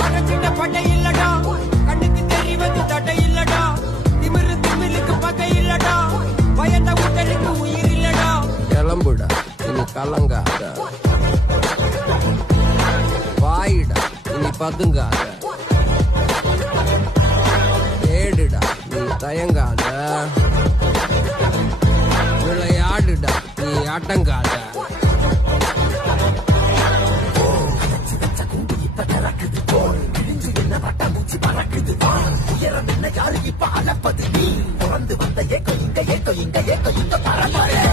மறைச்சிட்ட பட்டை இல்லடா, கண்ணுக்கு தெரிவது தட்டை இல்லடா, திமிரு திமிலுக்கு பகை இல்லடா, பயந்த உடலுக்கு உயிர் இல்லடா. கிளம்புடா இனி கலங்காத, வாயிடா இனி பதுங்காத, ஏடுடா நீ தயங்காத, விளையாடுடா நீ அடங்காத. உயரம் என்ன யாரு இப்ப அளப்பது, நீ பிறந்து வந்த ஏக்கோ இங்க பரம்பரை.